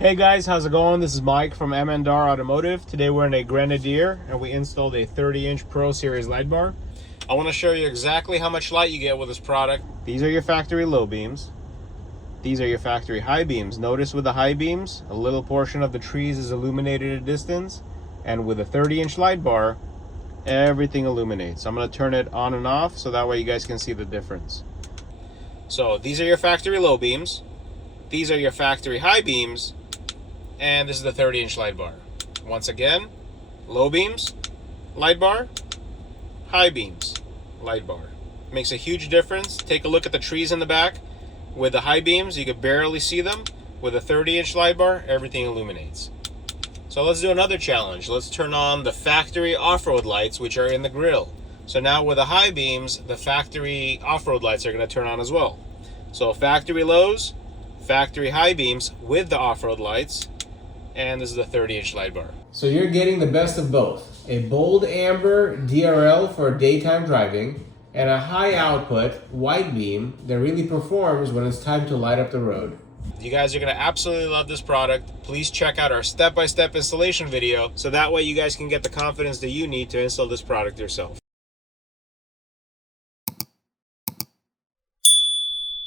Hey guys, how's it going? This is Mike from M&R Automotive. Today we're in a Grenadier and we installed a 30-inch Pro Series light bar. I want to show you exactly how much light you get with this product. These are your factory low beams. These are your factory high beams. Notice with the high beams, a little portion of the trees is illuminated at a distance, and with a 30-inch light bar, everything illuminates. I'm going to turn it on and off so that way you guys can see the difference. So these are your factory low beams. These are your factory high beams. And this is the 30-inch light bar. Once again, low beams, light bar, high beams, light bar. Makes a huge difference. Take a look at the trees in the back. With the high beams, you can barely see them. With a 30-inch light bar, everything illuminates. So let's do another challenge. Let's turn on the factory off-road lights, which are in the grille. So now with the high beams, the factory off-road lights are going to turn on as well. So factory lows, factory high beams with the off-road lights, and this is the 30-inch light bar. So you're getting the best of both. A bold amber DRL for daytime driving, and a high output white beam that really performs when it's time to light up the road. You guys are going to absolutely love this product. Please check out our step-by-step installation video so that way you guys can get the confidence that you need to install this product yourself.